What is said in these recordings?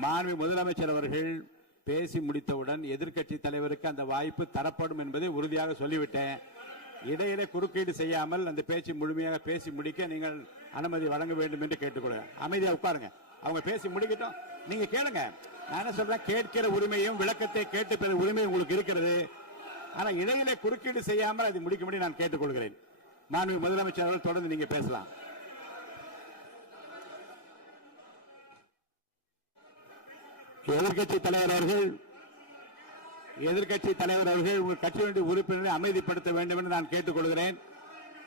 மாண்பு முதலமைச்சர் அவர்கள் பேசி முடித்தவுடன் எதிர்க்கட்சி தலைவருக்கு அந்த வாய்ப்பு தரப்படும் என்பதை உறுதியாக சொல்லிவிட்டேன். இடையிலே குறுக்கீடு செய்யாமல் அந்த பேச்சு முழுமையாக பேசி முடிக்க நீங்கள் அனுமதி வழங்க வேண்டும் என்று கேட்டுக்கொள்கிறேன். அமைதியா உட்காருங்க, அவங்க பேசி முடிக்கட்டும், நீங்க கேளுங்க. நான் என்ன சொல்றேன், கேட்கிற உரிமையும் விளக்கத்தை கேட்டு பெற உரிமை உங்களுக்கு இருக்கிறது. ஆனா இடையிலே குறுக்கீடு செய்யாமல் அதை முடிக்கும்படி நான் கேட்டுக்கொள்கிறேன். மாண்பு முதலமைச்சர் அவர்கள் தொடர்ந்து நீங்க பேசலாம். எதிர்கட்சி தலைவர் அவர்கள் உங்கள் கட்சியினுடைய உறுப்பினரை அமைதிப்படுத்த வேண்டும் என்று நான் கேட்டுக்கொள்கிறேன்.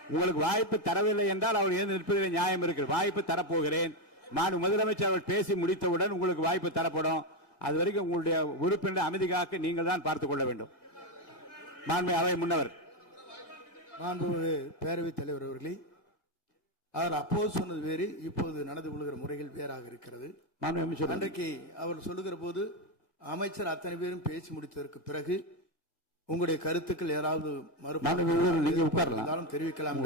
உங்களுக்கு வாய்ப்பு தரவில்லை என்றால் அவர் எழுந்து நிற்பதில் நியாயம் இருக்கு. வாய்ப்பு தரப்போகிறேன். மாண்பு முதலமைச்சர் அவர்கள் பேசி முடித்தவுடன் உங்களுக்கு வாய்ப்பு தரப்படும். அது வரைக்கும் உங்களுடைய உறுப்பினர் அமைதி காக்க நீங்கள் தான் பார்த்துக் கொள்ள வேண்டும். மாண்பு அவை முன்னவர். மாண்பு பேரவைத் தலைவர் அவர்களே, அவர் அப்போது சொன்னது வேறு, இப்போது நடந்து கொள்கிற முறைகள் வேறாக இருக்கிறது. அன்றைக்கு அவர் சொல்லுகிற போது அமைச்சர் அத்தனை பேரும் பேசி முடித்ததற்கு பிறகு உங்களுடைய கருத்துக்கள் யாராவது தெரிவிக்கலாம்.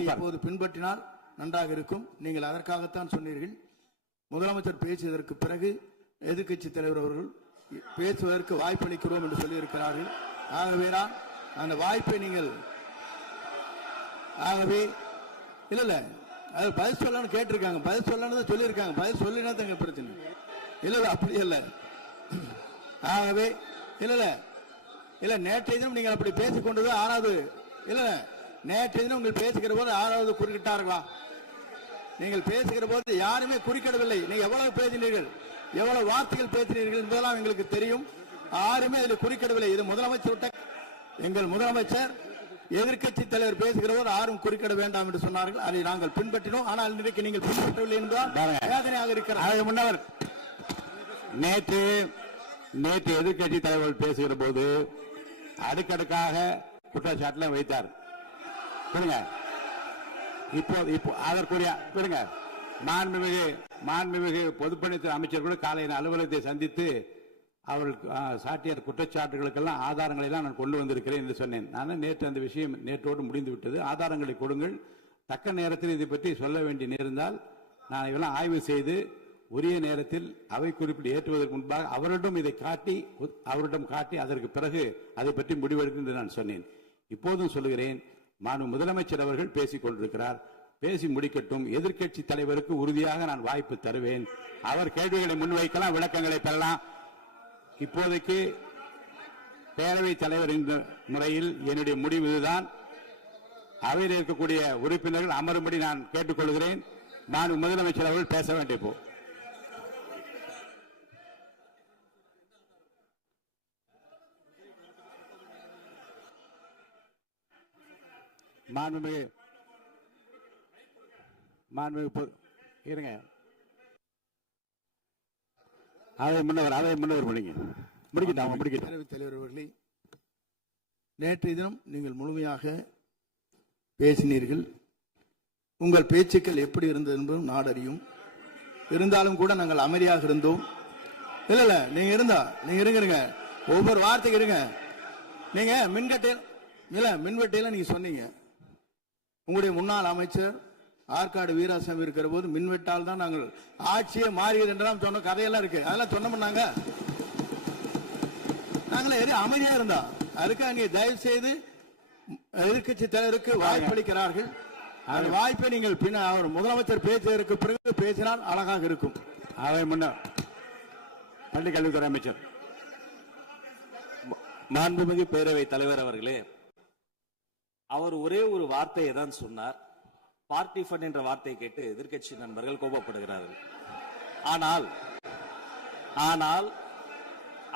இப்போது பின்பற்றினால் நன்றாக இருக்கும். நீங்கள் அதற்காகத்தான் சொன்னீர்கள். முதலமைச்சர் பேசியதற்கு பிறகு எதிர்கட்சி தலைவர் அவர்கள் பேசுவதற்கு வாய்ப்பளிக்கிறோம் என்று சொல்லியிருக்கிறார்கள். ஆகவேதான் அந்த வாய்ப்பை நீங்கள் இல்ல அது பதில் சொல்லணும்னு கேட்டிருக்காங்க. பதில் சொல்லணும் சொல்லியிருக்காங்க. பதில் சொல்லினா தங்க பிரச்சனை இல்ல, அப்படி இல்ல. ஆகவே இல்ல நேற்றைய தினம் நீங்கள் அப்படி பேசிக்கொண்டது ஆறாவது இல்ல. நேற்றைய தினம் உங்கள் பேசுகிற போது ஆறாவது குறுக்கிட்டார்களா? நீங்கள் பேசுகிற போது யாருமே குறுக்கிடவில்லை. நீங்க எவ்வளவு பேசினீர்கள், எவ்வளவு வார்த்தைகள் பேசினீர்கள் என்பதெல்லாம் எங்களுக்கு தெரியும். யாருமே அதில் குறுக்கிடவில்லை. இது முதலமைச்சர், எங்கள் முதலமைச்சர் எதிர்கட்சி தலைவர் பேசுகிற போது யாரும் குறுக்கிட வேண்டாம் என்று சொன்னார்கள். அதை நாங்கள் பின்பற்றினோம். ஆனால் இன்றைக்கு நீங்கள் பின்பற்றவில்லை என்பதால் வேதனையாக இருக்கிறார். முன்னவர் நேற்று எதிர்கட்சி தலைவர் பேசுகிற போது அடுக்கடுக்காக குற்றச்சாட்டுல வைத்தார். இப்போ அதற்குரிய மாண்புமிகு பொதுப்பணித்துறை அமைச்சர் கூட காலையில் அலுவலகத்தை சந்தித்து அவர்கள் சாட்டிய குற்றச்சாட்டுகளுக்கெல்லாம் ஆதாரங்களை எல்லாம் நான் கொண்டு வந்திருக்கிறேன் என்று சொன்னேன். நான் நேற்று அந்த விஷயம் நேற்றோடு முடிந்து விட்டது. ஆதாரங்களை கொடுங்கள். தக்க நேரத்தில் இதை பற்றி சொல்ல வேண்டிய நேர்ந்தால் நான் இதெல்லாம் ஆய்வு செய்து உரிய நேரத்தில் அவை குறிப்பிட்டு ஏற்றுவதற்கு முன்பாக அவரிடம் காட்டி அதற்கு பிறகு அதை பற்றி முடிவெடுக்கும் என்று நான் சொன்னேன். இப்போதும் சொல்லுகிறேன், மாண்பு முதலமைச்சர் அவர்கள் பேசிக் கொண்டிருக்கிறார். பேசி முடிக்கட்டும். எதிர்க்கட்சி தலைவருக்கு உறுதியாக நான் வாய்ப்பு தருவேன். அவர் கேள்விகளை முன்வைக்கலாம், விளக்கங்களை பெறலாம். இப்போதைக்கு பேரவைத் தலைவர் என்ற முறையில் என்னுடைய முடிவு இதுதான். அவையில் இருக்கக்கூடிய உறுப்பினர்கள் அமரும்படி நான் கேட்டுக்கொள்கிறேன். நான் முதலமைச்சர் அவர்கள் பேச வேண்டிய போ இருங்க. அதை முன்னவர் பேரவைத் தலைவர் அவர்களே, நேற்றைய தினம் நீங்கள் முழுமையாக பேசினீர்கள். உங்கள் பேச்சுக்கள் எப்படி இருந்தது என்பதும் நாடறியும். இருந்தாலும் கூட நாங்கள் அமைதியாக இருந்தோம். இல்ல நீங்க இருங்க, ஒவ்வொரு வார்த்தைக்கு இருங்க. நீங்க மின்வெட்டையில நீங்க சொன்னீங்க, உங்களுடைய முன்னாள் அமைச்சர் ஆற்காடு வீராசாமி இருக்கிற போது மின்வெட்டால் தான் நாங்கள் ஆட்சியே மாறியது என்றெல்லாம் சொன்ன கதையெல்லாம் இருக்கு. அதெல்லாம் சொன்னோம்னாங்க நாங்களே அமைதியா இருந்தா. அதுக்காக நீங்க தயவு செய்து எதிர்கட்சி தலைவருக்கு வாய்ப்பளிக்கிறார்கள். அந்த வாய்ப்பை நீங்கள் அவர் முதலமைச்சர் பேசுவதற்கு பிறகு பேசினால் அழகாக இருக்கும். அதை முன்ன பள்ளி கல்வித்துறை அமைச்சர் மாண்புமிகு பேரவைத் தலைவர் அவர்களே, அவர் ஒரே ஒரு வார்த்தையை தான் சொன்னார். பார்ட்டி ஃபண்ட் என்ற வார்த்தையை கேட்டு எதிர்க்கட்சி நண்பர்கள் கோபப்படுகிறார்கள். ஆனால்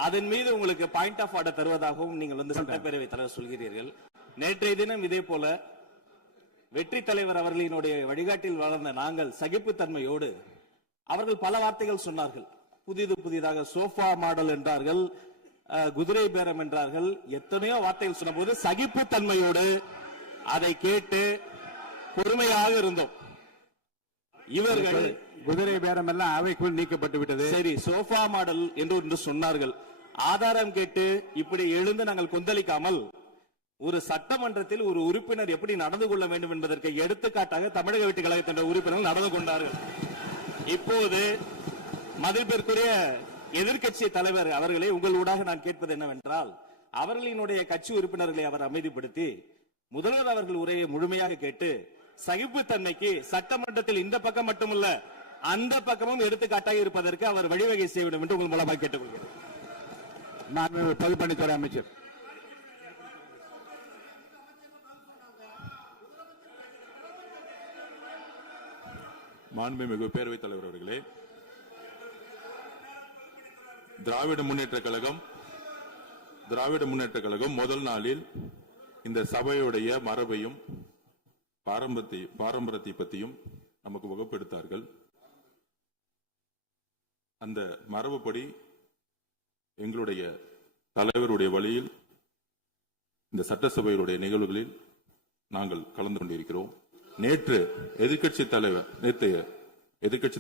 அதன் மீது உங்களுக்கு பாயிண்ட் ஆஃப் ஆர்டர் தருவதாகவும் நீங்கள் சட்டப்பேரவைத் தலைவர் சொல்கிறீர்கள். நேற்றைய தினம் இதே போல வெற்றி தலைவர் அவர்களினுடைய வழிகாட்டில் வளர்ந்த நாங்கள் சகிப்புத்தன்மையோடு அவர்கள் பல வார்த்தைகள் சொன்னார்கள். புதிதாக சோஃபா மாடல் என்றார்கள், குதிரை பேரம் என்றார்கள், எத்தனையோ வார்த்தைகள் சொன்ன போது சகிப்புத்தன்மையோடு அதை கேட்டு பொறுமையாக இருந்தோம். இவர்கள் குதிரை பேரம் எல்லாம் அவைக்குள் நீக்கப்பட்டு விட்டது. சரி, சோஃபா மாடல் என்று சொன்னார்கள். ஆதாரம் கேட்டு இப்படி எழுந்து நாங்கள் கொந்தளிக்காமல் ஒரு சட்டமன்றத்தில் ஒரு உறுப்பினர் எப்படி நடந்து கொள்ள வேண்டும் என்பதற்கு எடுத்துக்காட்டாக தமிழக வெற்றி கழகத்தின் உறுப்பினர்கள் நடந்து கொண்டார்கள். இப்போது மதிப்பிற்குரிய எதிர்க்கட்சி தலைவர் அவர்களே, உங்கள் ஊடாக நான் கேட்பது என்னவென்றால், அவர்களினுடைய கட்சி உறுப்பினர்களை அவர் அமைதிப்படுத்தி முதல்வர் அவர்கள் உரையை முழுமையாக கேட்டு சகிப்புத்தன்மைக்கு சட்டமன்றத்தில் இந்த பக்கம் மட்டுமல்ல அந்த பக்கமும் எடுத்துக்காட்டாக இருப்பதற்கு அவர் வழிவகை செய்ய வேண்டும் என்று உங்கள் மூலமாக கேட்டுக்கொள்கிறேன். மாண்புமிகு பொதுப்பணித்துறை அமைச்சர். மாண்புமிகு பேரவைத் தலைவர் அவர்களே, திராவிட முன்னேற்ற கழகம் முதல் நாளில் இந்த சபையுடைய மரபையும் பாரம்பரியத்தை பற்றியும் நமக்கு வகுப்பெடுத்தார்கள். அந்த மரபுப்படி எங்களுடைய தலைவருடைய வழியில் இந்த சட்டசபையுடைய நிகழ்வுகளில் நாங்கள் கலந்து கொண்டிருக்கிறோம். நேற்று எதிர்க்கட்சி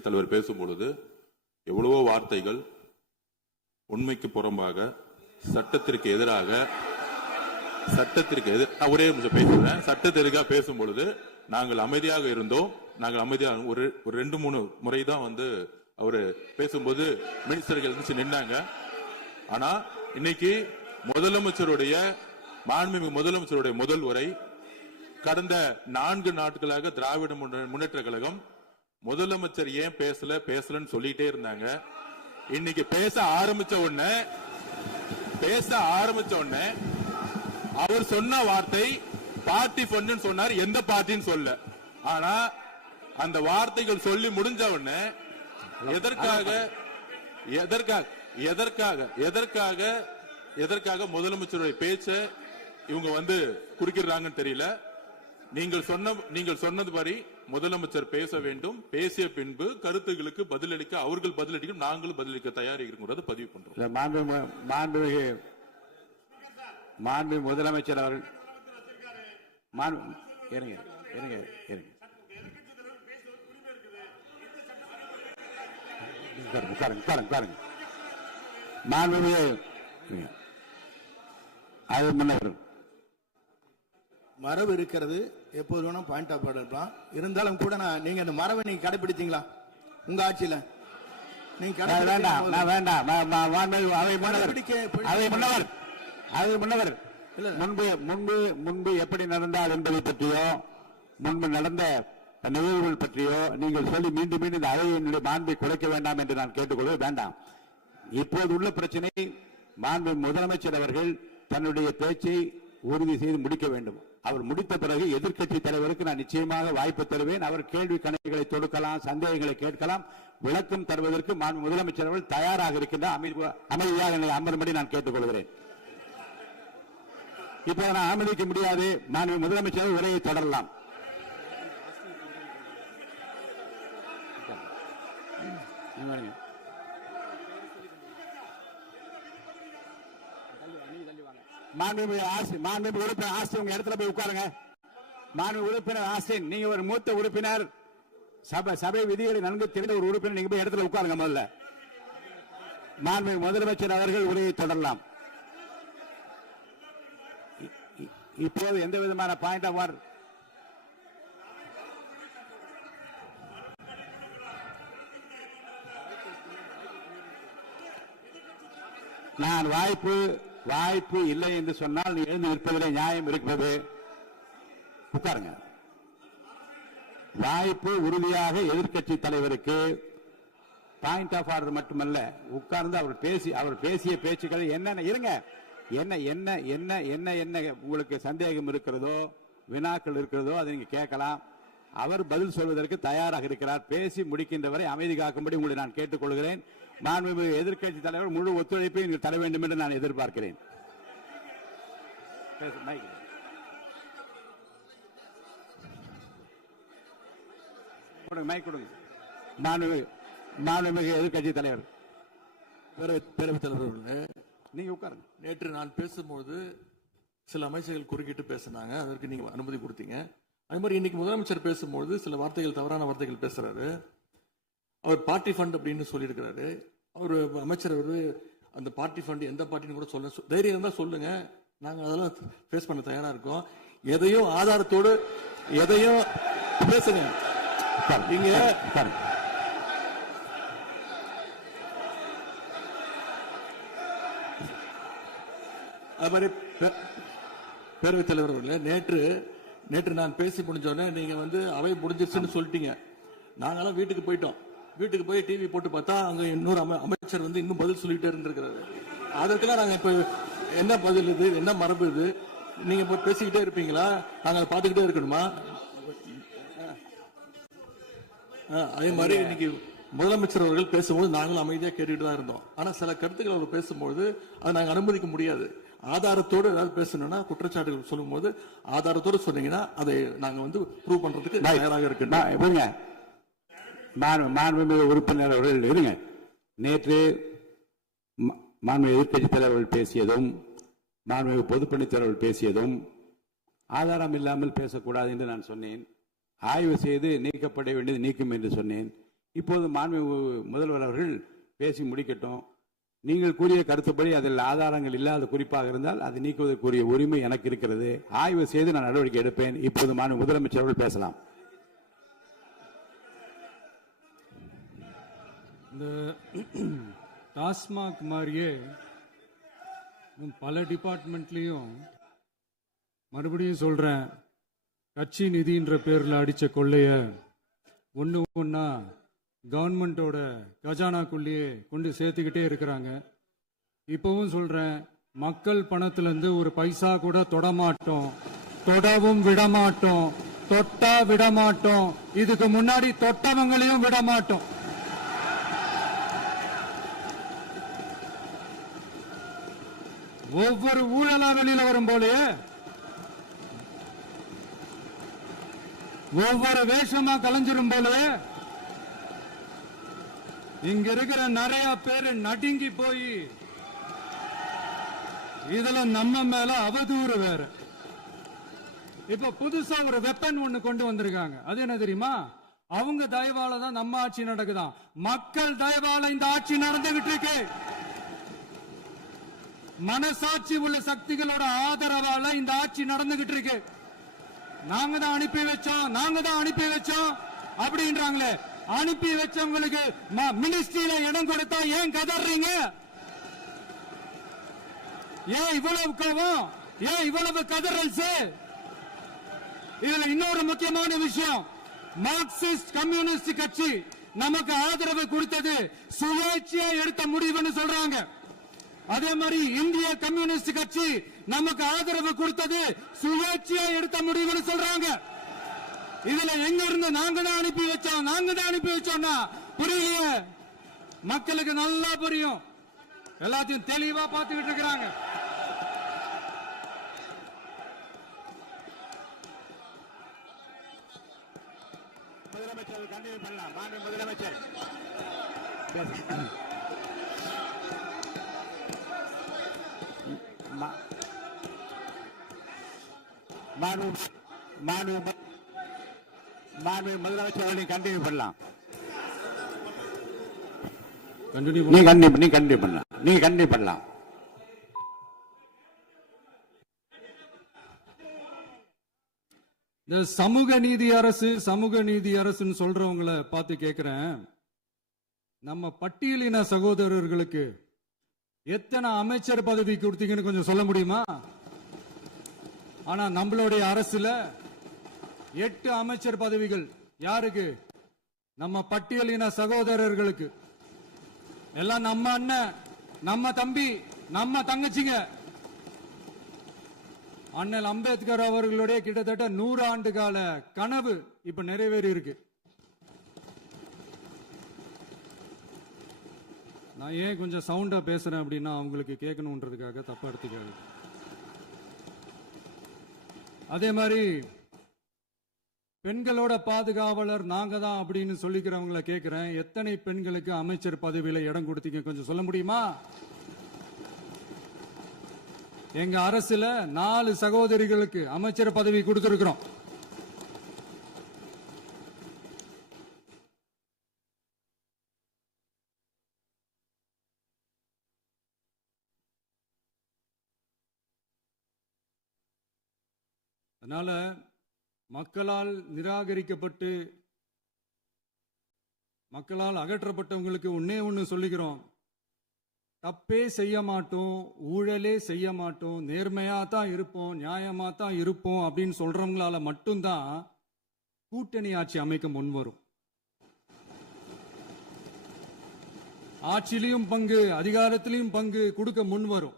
தலைவர் பேசும்பொழுது எவ்வளவோ வார்த்தைகள் உண்மைக்கு புறம்பாக சட்டத்திற்கு எதிராக ஒரே நிமிஷம் பேசுறேன். சட்டத்திற்காக பேசும் பொழுது நாங்கள் அமைதியாக இருந்தோம். ஒரு 2-3 முறை தான் அவரு பேசும்போது மினிஸ்டர்கள் இருந்துச்சு நின்னாங்க. ஆனா இன்னைக்கு மாண்புமிகு முதலமைச்சருடைய முதல் உரை கடந்த 4 நாட்களாக திராவிட முன்னேற்ற கழகம் முதலமைச்சர் ஏன் பேசலன்னு சொல்லிட்டே இருந்தாங்க. இன்னைக்கு பேச ஆரம்பிச்ச உடனே அவர் சொன்ன வார்த்தை பார்ட்டி ஃபண்ட் சொன்னார். எந்த பார்ட்டின்னு சொல்ல. ஆனா அந்த வார்த்தைகள் சொல்லி முடிஞ்ச உடனே எதற்காக முதலமைச்சருடைய பேச்ச இவங்க குறுக்கிறாங்கன்னு தெரியல. நீங்கள் சொன்னதுபடி முதலமைச்சர் பேச வேண்டும். பேசிய பின்பு கருத்துகளுக்கு பதிலளிக்க அவர்கள் பதிலளிக்க நாங்களும் பதிலளிக்க தயாராக இருக்கிறது பதிவு பண்றோம். மாண்பு முதலமைச்சர் அவர்கள் மரபு இருக்கிறது. எப்போது வேணா பாயிண்ட் ஆஃப் ஆர்டர் இருக்கலாம். இருந்தாலும் கூட நீங்க அந்த மரபை நீங்க கடைபிடித்தீங்களா உங்க ஆட்சியில? நீங்க முன்பு எப்படி நடந்தால் என்பதை பற்றியோ முன்பு நடந்த நிகழ்வுகள் பற்றியோ நீங்கள் சொல்லி மீண்டும் மீண்டும் இந்த அவையினுடைய மாண்பை குறைக்க வேண்டாம் என்று நான் கேட்டுக்கொள்வது வேண்டாம். இப்போது உள்ள பிரச்சனை மாண்பு முதலமைச்சர் அவர்கள் தன்னுடைய பேச்சை உறுதி செய்து முடிக்க வேண்டும். அவர் முடித்த பிறகு எதிர்க்கட்சி தலைவருக்கு நான் நிச்சயமாக வாய்ப்பு தருவேன். அவர் கேள்வி கணைகளை தொடுக்கலாம், சந்தேகங்களை கேட்கலாம். விளக்கம் தருவதற்கு மாண்பு முதலமைச்சர் அவர்கள் தயாராக இருக்கின்றார். அமைதியாக என்னை அமரும்படி நான் கேட்டுக்கொள்கிறேன். இப்ப நான் அனுமதிக்க முடியாது. மாண்பு முதலமைச்சர் உரையை தொடரலாம். மாண்புமிகு உறுப்பினர் ஆஸ்டின் உங்க இடத்துல போய் உட்காருங்க. மாண்புமிகு உறுப்பினர் ஆஸ்டின், நீங்க ஒரு மூத்த உறுப்பினர், சபை விதிகளை நன்கு தெரிந்த ஒரு உறுப்பினர், நீங்க போய் இடத்துல உட்காருங்க. முதல்ல மாண்புமிகு முதலமைச்சர் அவர்கள் உரையை தொடரலாம். இப்போது எந்த விதமான பாயிண்ட் ஆஃப் ஆர்டர் நான் வாய்ப்பு இல்லை என்று சொன்னால் நீ எழுந்து நிற்பதிலே நியாயம் இருக்கிறது. உட்காருங்க. வாய்ப்பு உறுதியாக எதிர்க்கட்சி தலைவருக்கு பாயிண்ட் ஆஃப் ஆர்டர் மட்டுமல்ல, உட்கார்ந்து அவர் பேசிய பேச்சுக்கள் என்னென்ன இருங்க, என்ன உங்களுக்கு சந்தேகம் இருக்கிறதோ, வினாக்கள் இருக்கிறதோ அதை நீங்க கேட்கலாம். அவர் பதில் சொல்வதற்கு தயாராக இருக்கிறார். பேசி முடிக்கின்ற வரை அமைதி காக்கும்படி உங்களை நான் கேட்டுக்கொள்கிறேன். மாண்புமிகு எதிர்க்கட்சி தலைவர் முழு ஒத்துழைப்பை நீங்கள் தர வேண்டும் என்று நான் எதிர்பார்க்கிறேன். மாண்புமிகு எதிர்க்கட்சி தலைவர், பேரவைத் தலைவர், நீங்க உட்காருங்க. நேற்று நான் பேசும்போது சில அமைச்சர்கள் குறுக்கிட்டு பேசினாங்க. அதற்கு நீங்க அனுமதி கொடுத்தீங்க. அதே மாதிரி இன்னைக்கு முதலமைச்சர் பேசும்போது சில வார்த்தைகள், தவறான வார்த்தைகள் பேசுறாரு. அவர் பார்ட்டி ஃபண்ட் அப்படின்னு சொல்லியிருக்கிறாரு. அவர் அமைச்சர் அந்த பார்ட்டி ஃபண்ட் எந்த பார்ட்டின்னு கூட சொல்ல தைரியம் இருந்தா சொல்லுங்க. நாங்க அதெல்லாம் ஃபேஸ் பண்ண தயாரா இருக்கோம். எதையும் ஆதாரத்தோடு எதையும் பேசுங்க. அது மாதிரி பேரவைத் தலைவர் அவர்களே, நேற்று நான் பேசி முடிஞ்சோடனே நீங்க வந்து அவை முடிஞ்சிருச்சுன்னு சொல்லிட்டீங்க. நாங்கெல்லாம் வீட்டுக்கு போயிட்டோம். வீட்டுக்கு போய் டிவி போட்டு பார்த்தா அங்க இன்னொரு அமைச்சர் வந்து இன்னும் பதில் சொல்லிட்டே இருந்திருக்கிறாரு. அதற்கெல்லாம் நாங்க இப்ப என்ன பதில் இது, என்ன மரபு இது? நீங்க இப்ப பேசிக்கிட்டே இருப்பீங்களா? நாங்க அதை பார்த்துக்கிட்டே இருக்கணுமா? அதே மாதிரி இன்னைக்கு முதலமைச்சர் அவர்கள் பேசும்போது நாங்களும் அமைதியா கேட்டுட்டு தான் இருந்தோம். ஆனா சில கருத்துக்கள் அவர் பேசும்போது அதை நாங்க அனுமதிக்க முடியாது. ஆதாரத்தோடு ஏதாவது பேசணும்னா, குற்றச்சாட்டுகள் சொல்லும் போது ஆதாரத்தோடு சொன்னீங்கன்னா அதை நாங்க வந்து ப்ரூவ் பண்றதுக்கு தயாராக இருக்கு. மாண்புமிகு உறுப்பினர் அவர்கள் இருங்க. நேற்று மாண்புமிகு எதிர்க்கட்சி தலைவர்கள் பேசியதும் மாண்புமிகு பொதுப்பணித்தலைவர்கள் பேசியதும் ஆதாரம் இல்லாமல் பேசக்கூடாது என்று நான் சொன்னேன். ஆய்வு செய்து நீக்கப்பட வேண்டியது நீக்கும் என்று சொன்னேன். இப்போது மாண்புமிகு முதல்வர் அவர்கள் பேசி முடிக்கட்டும். நீங்கள் கூறிய கருத்துப்படி அதில் ஆதாரங்கள் இல்லாத குறிப்பாக இருந்தால் அதை நீக்குவதற்குரிய உரிமை எனக்கு இருக்கிறது. ஆய்வு செய்து நான் நடவடிக்கை எடுப்பேன். இப்போது மாண்புமிகு முதலமைச்சர் அவர்கள் பேசலாம். இந்த டாஸ்மாக் மாதிரியே பல டிபார்ட்மெண்ட்லயும் மறுபடியும் சொல்றேன், கட்சி நிதின்ற பேர்ல அடிச்ச கொள்ளைய ஒண்ணு ஒண்ணா கவர்மெண்டோட கஜானாக்குள்ளேயே கொண்டு சேர்த்துக்கிட்டே இருக்கிறாங்க. இப்பவும் சொல்றேன், மக்கள் பணத்துல இருந்து ஒரு பைசா கூட தொடமாட்டோம், தொடவும் விடமாட்டோம், தொட்டா விடமாட்டோம், இதுக்கு முன்னாடி தொட்டவங்களையும் விடமாட்டோம். ஒவ்வொரு ஊழலா வெளியில வரும் போலே, ஒவ்வொரு வேஷமா கலைஞ்சிரும் போலே, இங்க இருக்கிற நிறைய பேரு நடுங்கி போய் இதுல நம்ம மேல அவதூறு வேற. இப்ப புதுசா ஒரு வெப்பன் ஒண்ணு கொண்டு வந்திருக்காங்க. அது என்ன தெரியுமா? அவங்க தயவால தான் நம்ம ஆட்சி நடக்குதான். மக்கள் தயவால இந்த ஆட்சி நடந்துகிட்டு இருக்கு. மனசாட்சி உள்ள சக்திகளோட ஆதரவால இந்த ஆட்சி நடந்துகிட்டு இருக்கு. நாங்க தான் அனுப்பி வச்சோம் அப்படின்றாங்களே. அனுப்பி வச்சவங்களுக்கு மினிஸ்ட்ரியில இடம் கொடுத்தா ஏன் கதறீங்க? ஏன் இவ்வளவு கோவம்? ஏன் இவ்வளவு கதறல்? இதுல இன்னொரு முக்கியமான விஷயம், மார்க்சிஸ்ட் கம்யூனிஸ்ட் கட்சி நமக்கு ஆதரவு கொடுத்தது சுயேட்சையா எடுத்த முடிவுன்னு சொல்றாங்க. அதே மாதிரி இந்திய கம்யூனிஸ்ட் கட்சி நமக்கு ஆதரவு கொடுத்தது சுயேட்சையா எடுத்த முடிவுன்னு சொல்றாங்க. இதுல எங்க இருந்து நாங்க தான் அனுப்பி வச்சோம்னா புரியலையே. மக்களுக்கு நல்லா புரியும், எல்லாத்தையும் தெளிவா பார்த்துக்கிட்டு இருக்கிறாங்க. முதலமைச்சர் கண்டினியூ பண்ணலாம். மாண்புமிகு முதலமைச்சர் முதலமைச்சர் கண்டினியூ பண்ணலாம். நீங்க கண்டினியூ பண்ணலாம். இந்த சமூக நீதி அரசுன்னு சொல்றவங்களை பார்த்து கேட்கிறேன், நம்ம பட்டியலின சகோதரர்களுக்கு எத்தனை அமைச்சர் பதவி கொடுத்தீங்கன்னு கொஞ்சம் சொல்ல முடியுமா? ஆனா நம்மளுடைய அரசுல 8 அமைச்சர் பதவிகள் யாருக்கு? நம்ம பட்டியலின சகோதரர்களுக்கு. எல்லாம் நம்ம அண்ணன், நம்ம தம்பி, நம்ம தங்கச்சிங்க. அண்ணல் அம்பேத்கர் அவர்களுடைய கிட்டத்தட்ட 100 ஆண்டு கால கனவு இப்ப நிறைவேறி இருக்கு. நான் ஏன் கொஞ்சம் சவுண்டா பேசுறேன் அப்படின்னா அவங்களுக்கு கேட்கணுன்றதுக்காக தப்பா எடுத்துக்காது. அதே மாதிரி பெண்களோட பாதுகாவலர் நாங்க தான் அப்படின்னு சொல்லிக்கிறவங்களை கேட்கிறேன், எத்தனை பெண்களுக்கு அமைச்சர் பதவியில இடம் கொடுத்தீங்க கொஞ்சம் சொல்ல முடியுமா? எங்க அரசுல 4 சகோதரிகளுக்கு அமைச்சர் பதவி கொடுத்திருக்கிறோம். அதனால மக்களால் நிராகரிக்கப்பட்டு மக்களால் அகற்றப்பட்டவங்களுக்கு ஒன்னே ஒன்னு சொல்லிக்கிறோம், தப்பே செய்ய மாட்டோம், ஊழலே செய்ய மாட்டோம், நேர்மையா தான் இருப்போம், நியாயமா தான் இருப்போம் அப்படின்னு சொல்றவங்களால மட்டும்தான் கூட்டணி ஆட்சி அமைக்க முன்வரும். ஆட்சியிலையும் பங்கு, அதிகாரத்திலையும் பங்கு கொடுக்க முன்வரும்.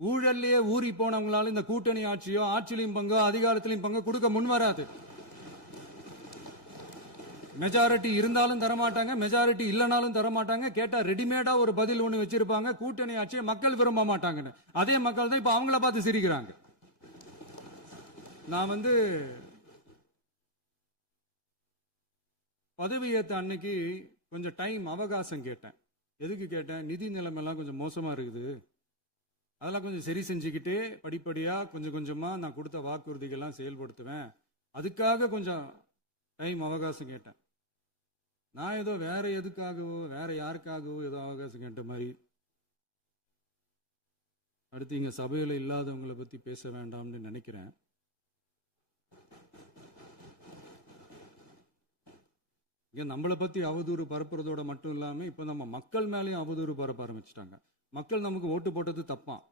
ஊழல்லையே ஊறி போனவங்களால இந்த கூட்டணி ஆட்சியோ, ஆட்சியிலையும் பங்கோ, அதிகாரத்திலையும் பங்கு கொடுக்க முன்வராது. மெஜாரிட்டி இருந்தாலும் தரமாட்டாங்க, மெஜாரிட்டி இல்லைனாலும் தரமாட்டாங்க. கேட்டா ரெடிமேடா ஒரு பதில் ஒண்ணு வச்சிருப்பாங்க, கூட்டணி ஆட்சியை மக்கள் விரும்ப மாட்டாங்கன்னு. அதே மக்கள் தான் இப்ப அவங்கள பார்த்து சிரிக்கிறாங்க. நான் பதவியேற்ற அன்னைக்கு கொஞ்சம் டைம் அவகாசம் கேட்டேன். எதுக்கு கேட்டேன்? நிதி நிலைமைலாம் கொஞ்சம் மோசமா இருக்குது, அதெல்லாம் கொஞ்சம் சரி செஞ்சுக்கிட்டே படிப்படியா கொஞ்சம் கொஞ்சமா நான் கொடுத்த வாக்குறுதிகள்லாம் செயல்படுத்துவேன், அதுக்காக கொஞ்சம் டைம் அவகாசம் கேட்டேன். நான் ஏதோ வேற எதுக்காகவோ வேற யாருக்காகவோ ஏதோ அவகாசம் கேட்ட மாதிரி. அடுத்து இங்க சபையில இல்லாதவங்களை பத்தி பேச வேண்டாம்னு நினைக்கிறேன். இங்க நம்மளை பத்தி அவதூறு பரப்புறதோட மட்டும் இல்லாம இப்ப நம்ம மக்கள் மேலேயும் அவதூறு பரப்ப ஆரம்பிச்சிட்டாங்க. மக்கள் நமக்கு ஓட்டு போட்டது தப்பான்,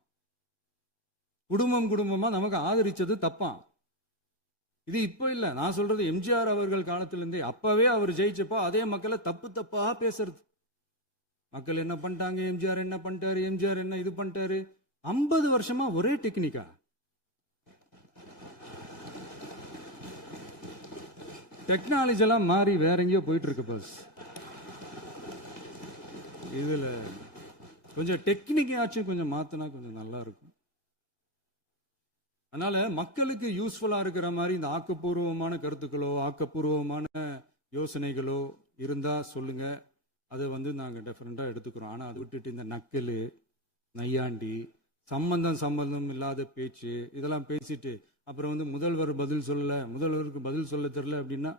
குடும்பம் குடும்பமா நமக்கு ஆதரிச்சது தப்பான். இது இப்ப இல்ல, நான் சொல்றது எம்ஜிஆர் அவர்கள் காலத்திலிருந்தே. அப்பவே அவர் ஜெயிச்சப்போ அதே மக்களை தப்பு தப்பா பேசுறது. மக்கள் என்ன பண்ணிட்டாங்க, எம்ஜிஆர் என்ன பண்ணிட்டாரு, எம்ஜிஆர் என்ன இது பண்ணிட்டாரு. 50 வருஷமா ஒரே டெக்னிக்கா. டெக்னாலஜி எல்லாம் மாறி வேற எங்கேயோ போயிட்டு இருக்கு பஸ். இதுல கொஞ்சம் டெக்னிக்காச்சும் கொஞ்சம் மாத்தினா கொஞ்சம் நல்லா இருக்கும். அதனால மக்களுக்கு யூஸ்ஃபுல்லா இருக்கிற மாதிரி இந்த ஆக்கப்பூர்வமான கருத்துக்களோ ஆக்கப்பூர்வமான யோசனைகளோ இருந்தா சொல்லுங்க, அதை நாங்க டெஃபரெண்டா எடுத்துக்கிறோம். ஆனா அதை விட்டுட்டு இந்த நக்கல், நையாண்டி, சம்பந்தம் இல்லாத பேச்சு இதெல்லாம் பேசிட்டு அப்புறம் முதல்வர் பதில் சொல்லல, முதல்வருக்கு பதில் சொல்ல தெரியல அப்படின்னா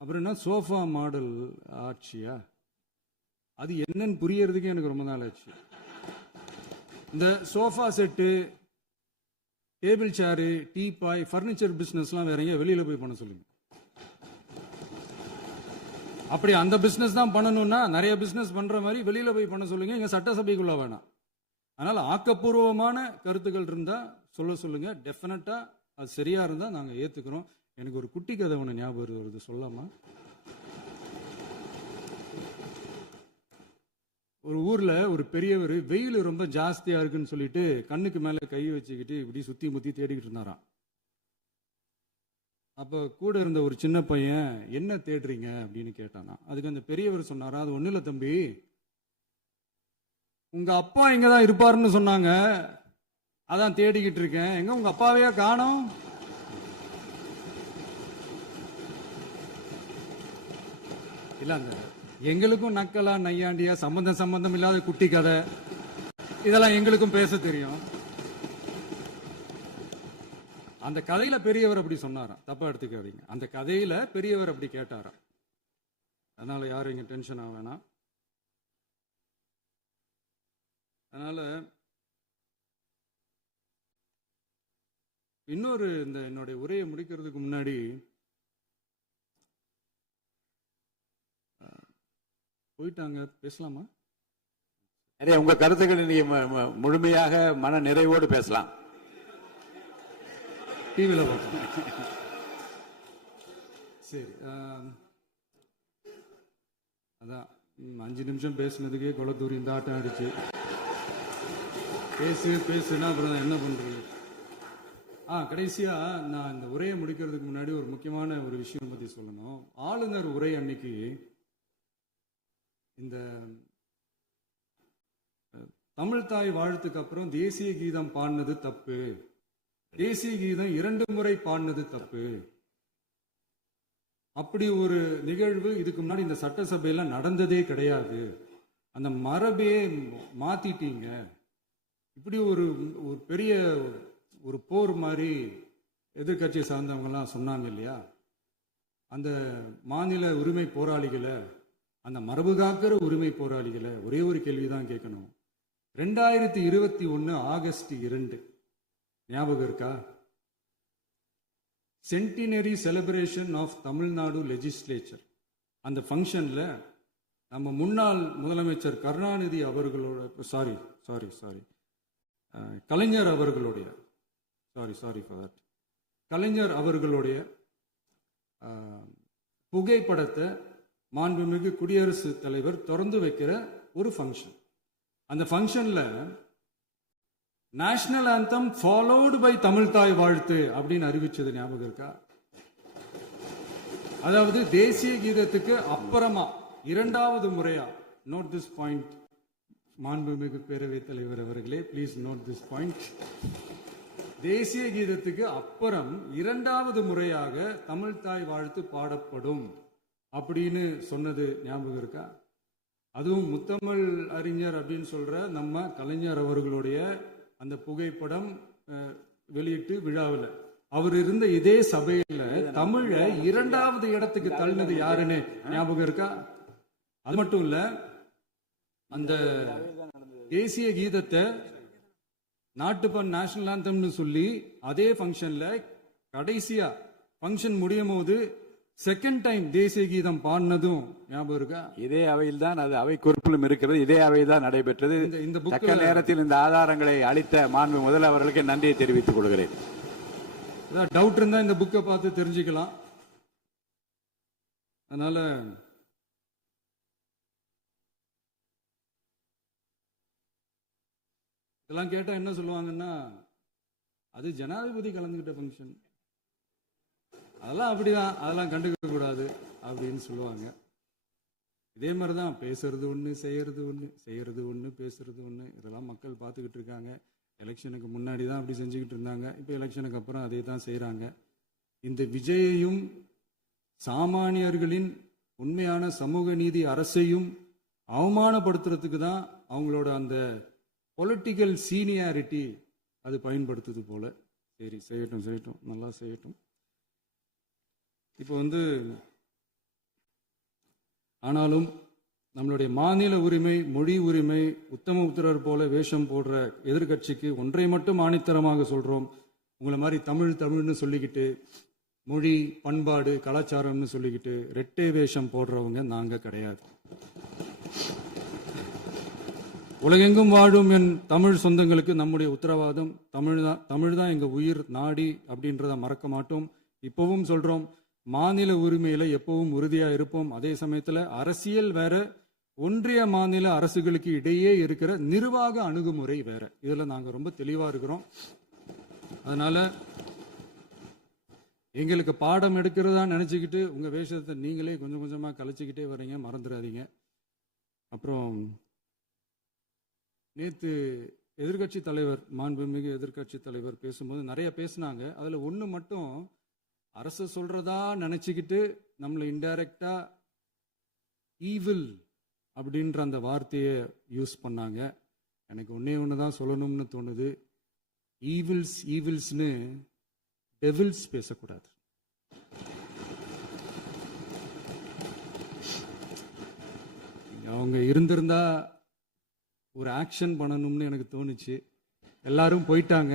அப்புறம் என்ன சோஃபா மாடல் ஆட்சியா? அது என்னன்னு புரியறதுக்கே எனக்கு ரொம்ப நாள் ஆச்சு. இந்த sofa set, table chair, teapoy, furniture பிசினஸ்லாம் வேற எங்க வெளியில போய் பண்ண சொல்லுங்க. அப்படி அந்த பிசினஸ் தான் பண்ணணும்னா நிறைய பிசினஸ் பண்ற மாதிரி வெளியில போய் பண்ண சொல்லுங்க, இங்க சட்டசபைக்குள்ள வேணாம். அதனால ஆக்கப்பூர்வமான கருத்துக்கள் இருந்தா சொல்லுங்க, டெஃபினட்டா அது சரியா இருந்தா நாங்க ஏத்துக்கிறோம். எனக்கு ஒரு குட்டி கதை ஒண்ணு ஞாபகம் வருது, சொல்லாமா? ஒரு ஊர்ல ஒரு பெரியவர் வெயில் ரொம்ப ஜாஸ்தியா இருக்குன்னு சொல்லிட்டு கண்ணுக்கு மேல கை வச்சுக்கிட்டு இப்படி சுத்தி முத்தி தேடிக்கிட்டு இருந்தாராம். அப்ப கூட இருந்த ஒரு சின்ன பையன் என்ன தேடுறீங்க அப்படின்னு கேட்டானா. அதுக்கு அந்த பெரியவர் சொன்னாரா, அது ஒண்ணு இல்ல தம்பி, உங்க அப்பா இங்கதான் இருப்பாருன்னு சொன்னாங்க, அதான் தேடிக்கிட்டு இருக்கேன். எங்க உங்க அப்பாவையா காணோம்? இல்ல அந்த எங்களுக்கும் நக்கலா நையாண்டியா சம்பந்தம் இல்லாத குட்டி கதை இதெல்லாம் எங்களுக்கும் பேச தெரியும். அந்த கதையில பெரியவர் அப்படி சொன்னாராம், தப்பா எடுத்துக்காதீங்க. அந்த கதையில பெரியவர் அப்படி கேட்டாராம். அதனால யாரும் இங்க டென்ஷன் ஆக வேணாம். அதனால இன்னொரு இந்த என்னுடைய உரையை முடிக்கிறதுக்கு முன்னாடி போயிட்டாங்க, பேசலாமா? நிறைய உங்க கருத்துக்களை நீங்க முழுமையாக மன நிறைவோடு பேசலாம். டிவியில் பார்ப்போம். சரி, அதான் 5 நிமிஷம் பேசுனதுக்கே கொளத்தூரி இந்த ஆட்டம் ஆயிடுச்சு. பேசுனா அப்புறம் என்ன பண்றது? கடைசியா நான் இந்த உரையை முடிக்கிறதுக்கு முன்னாடி ஒரு முக்கியமான ஒரு விஷயம் பத்தி சொல்லணும். ஆளுநர் உரை அன்னைக்கு இந்த தமிழ் தாய் வாழ்த்துக்கு அப்புறம் தேசிய கீதம் பாடினது தப்பு, தேசிய கீதம் 2 முறை பாடினது தப்பு, அப்படி ஒரு நிகழ்வு இதுக்கு முன்னாடி இந்த சட்டசபையில நடந்ததே கிடையாது, அந்த மரபே மாத்திட்டீங்க, இப்படி ஒரு பெரிய ஒரு போர் மாதிரி எதிர்கட்சியை சார்ந்தவங்க எல்லாம் சொன்னாங்க இல்லையா? அந்த மாநில உரிமை போராளிகளை, அந்த மரபு காக்கிற உரிமை போராளிகளை ஒரே ஒரு கேள்விதான் கேட்கணும். 2021 ஆகஸ்ட் 2 ஞாபகம் இருக்கா? Centenary celebration of Tamil Nadu legislature. அந்த ஃபங்க்ஷன்ல நம்ம முன்னாள் முதலமைச்சர் கருணாநிதி அவர்களோட கலைஞர் அவர்களுடைய கலைஞர் அவர்களுடைய புகைப்படத்தை மாண்புமிகு குடியரசுத் தலைவர் திறந்து வைக்கிற ஒரு ஃபங்க்ஷன். அந்த ஃபங்க்ஷன்ல national anthem followed by Tamil Thai Vazhthu அப்படின்னு அறிவிச்சது ஞாபகம் இருக்கா? அதாவது தேசிய கீதத்துக்கு அப்புறமா இரண்டாவது முறையா, நோட் திஸ் பாயிண்ட் மாண்புமிகு பேரவைத் தலைவர் அவர்களே, ப்ளீஸ் நோட் திஸ் பாயிண்ட். தேசிய கீதத்துக்கு அப்புறம் இரண்டாவது முறையாக தமிழ் தாய் வாழ்த்து பாடப்படும் அப்படின்னு சொன்னது ஞாபகம் இருக்கா? அதுவும் முத்தமிழ் அறிஞர் அப்படின்னு சொல்ற நம்ம கலைஞர் அவர்களுடைய அந்த புகைப்படம் வெளியிட்டு விழாவில் அவர் இருந்த இதே சபையில தமிழ இரண்டாவது இடத்துக்கு தள்ளினது யாருன்னு ஞாபகம் இருக்கா? அது மட்டும் இல்ல, அந்த தேசிய கீதத்தை நாட்டுப்பண் நேஷனல் ஆந்தம்னு சொல்லி அதே ஃபங்க்ஷன்ல கடைசியா ஃபங்க்ஷன் முடியும் போது செகண்ட் டைம் தேசிய கீதம் பாடினதும் ஞாபகம் இருக்கா? இதே அவையில் தான், அது அவை குறிப்பிலும் இருக்கிறது, இதே அவையில் தான் நடைபெற்றது. இந்த தக்க நேரத்தில் இந்த ஆதாரங்களை அளித்த மாண்பு முதல்வர்களுக்கு நன்றியை தெரிவித்துக் கொள்கிறேன். டவுட் இருந்தா இந்த புக்கை பார்த்து தெரிஞ்சுக்கலாம். அதனால இதெல்லாம் கேட்டா என்ன சொல்லுவாங்கன்னா, அது ஜனாதிபதி கலந்துகிட்ட ஃபங்க்ஷன், அதெல்லாம் அப்படிதான், அதெல்லாம் கண்டுக்க கூடாது அப்படின்னு சொல்லுவாங்க. இதே மாதிரிதான் பேசுறது ஒண்ணு, செய்யறது ஒண்ணு, செய்யறது ஒண்ணு, பேசுறது ஒண்ணு. இதெல்லாம் மக்கள் பார்த்துக்கிட்டு இருக்காங்க. எலெக்ஷனுக்கு முன்னாடி தான் அப்படி செஞ்சுக்கிட்டு இருந்தாங்க. இப்போ எலெக்ஷனுக்கு அப்புறம் அதே தான் செய்யறாங்க. இந்த விஜயையும் சாமானியர்களின் உண்மையான சமூக நீதி அரசையும் அவமானப்படுத்துறதுக்கு தான் அவங்களோட அந்த பொலிட்டிக்கல் சீனியாரிட்டி அது பயன்படுத்துது போல. சரி, செய்யட்டும் செய்யட்டும், நல்லா செய்யட்டும். இப்போ ஆனாலும் நம்மளுடைய மாநில உரிமை, மொழி உரிமை, உத்தம உத்தரர் போல வேஷம் போடுற எதிர்கட்சிக்கு ஒன்றை மட்டும் ஆணித்தரமாக சொல்றோம். உங்களை மாதிரி தமிழ்னு சொல்லிக்கிட்டு, மொழி, பண்பாடு, கலாச்சாரம்னு சொல்லிக்கிட்டு ரெட்டை வேஷம் போடுறவங்க நாங்க கிடையாது. உலகெங்கும் வாழும் என் தமிழ் சொந்தங்களுக்கு நம்முடைய உத்தரவாதம் தமிழ் தான் எங்க உயிர் நாடி அப்படின்றத மறக்க மாட்டோம். இப்பவும் சொல்றோம், மாநில உரிமையில எப்பவும் உறுதியா இருப்போம். அதே சமயத்துல அரசியல் வேற, ஒன்றிய மாநில அரசுகளுக்கு இடையே இருக்கிற நிர்வாக அணுகுமுறை வேற. இதுல நாங்க ரொம்ப தெளிவா இருக்கிறோம். அதனால எங்களுக்கு பாடம் எடுக்கிறதா நினைச்சுக்கிட்டு உங்க வேஷத்தை நீங்களே கொஞ்சம் கொஞ்சமா கலைச்சிக்கிட்டே வர்றீங்க, மறந்துடாதீங்க. அப்புறம் நேத்து எதிர்கட்சி தலைவர், மாண்புமிகு எதிர்கட்சி தலைவர் பேசும்போது நிறைய பேசினாங்க. அதுல ஒண்ணு மட்டும், அரசு சொல்றதா நினைச்சுக்கிட்டு நம்மளை இன்டைரக்டா ஈவில் அப்படின்ற அந்த வார்த்தையை யூஸ் பண்ணாங்க. எனக்கு ஒண்ணுதான் சொல்லணும்னு தோணுது. ஈவில்ஸ்னு டெவில்ஸ் பேசக்கூடாது. அவங்க இருந்திருந்தா ஒரு ஆக்ஷன் பண்ணணும்னு எனக்கு தோணுச்சு. எல்லாரும் போயிட்டாங்க.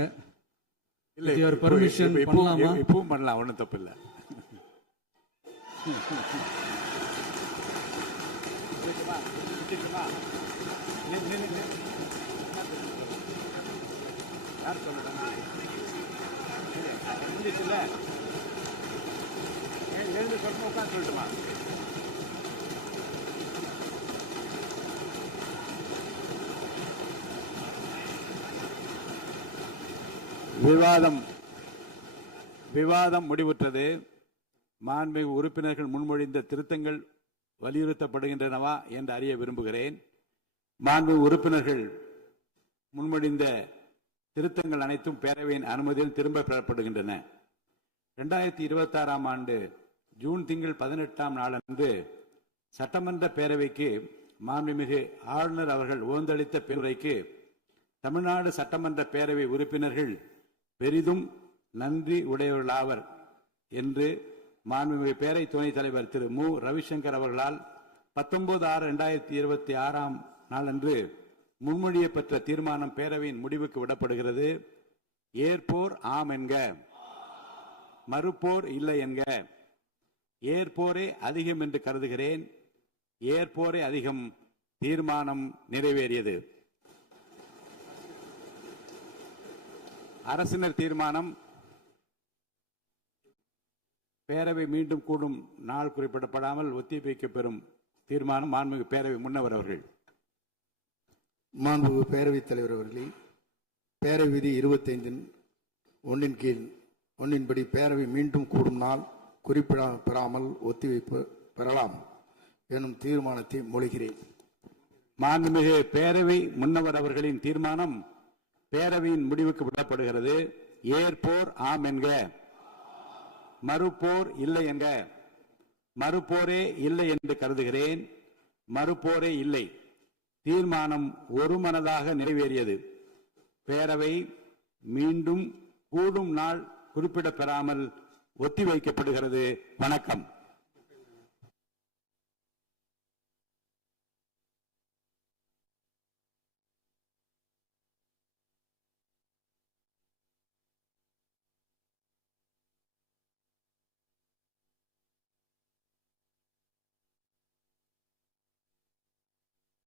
பர்மிஷன் பண்ணலாமா? இப்பவும் பண்ணலாம், ஒன்றும் தப்பு இல்லை. சொல்லட்டுமா? விவாதம் முடிவுற்றது. மாண்புமிகு உறுப்பினர்கள் முன்மொழிந்த திருத்தங்கள் வலியுறுத்தப்படுகின்றனவா என்று அறிய விரும்புகிறேன். மாண்புமிகு உறுப்பினர்கள் முன்மொழிந்த திருத்தங்கள் அனைத்தும் பேரவையின் அனுமதியில் திரும்ப பெறப்படுகின்றன. 2026 ஆண்டு ஜூன் திங்கள் 18ஆம் நாளன்று சட்டமன்ற பேரவைக்கு மாண்புமிகு ஆளுநர் அவர்கள் ஓந்தளித்த பெருரைக்கு தமிழ்நாடு சட்டமன்ற பேரவை உறுப்பினர்கள் பெரிதும் நன்றி உடையவர்களாவர் என்று மாண்புமிகு பேரவை துணைத் தலைவர் திரு மு ரவிசங்கர் அவர்களால் 19/6/2026 நாளன்று முன்மொழியப்பட்ட தீர்மானம் பேரவையின் முடிவுக்கு விடப்படுகிறது. ஏற்போர் ஆம் என்க, மறுப்போர் இல்லை என்க. ஏற்போரே அதிகம் என்று கருதுகிறேன். ஏற்போரே அதிகம் தீர்மானம் நிறைவேறியது. அரசினர் தீர்மானம் பேரவை மீண்டும் கூடும் நாள் குறிப்பிடப்படாமல் ஒத்திவைக்கப்பெறும் தீர்மானம் மாண்புமிகு பேரவை முன்னவர் அவர்கள். மாண்புமிகு பேரவைத் தலைவர் அவர்களே, பேரவை விதி 25(1) கீழ் 1 படி பேரவை மீண்டும் கூடும் நாள் குறிப்பிடப்பெறாமல் ஒத்திவைப்பு பெறலாம் எனும் தீர்மானத்தை மொழிகிறேன். மாண்புமிகு பேரவை முன்னவர் அவர்களின் தீர்மானம் பேரவையின் முடிவுக்கு விடப்படுகிறது. ஏற்போர் ஆம் என்க, மறுப்போர் இல்லை என்க. மறுப்போரே இல்லை என்று கருதுகிறேன். மறுப்போரே இல்லை. தீர்மானம் ஒருமனதாக நிறைவேறியது. பேரவை மீண்டும் கூடும் நாள் குறிப்பிடப்பெறாமல் ஒத்திவைக்கப்படுகிறது. வணக்கம்.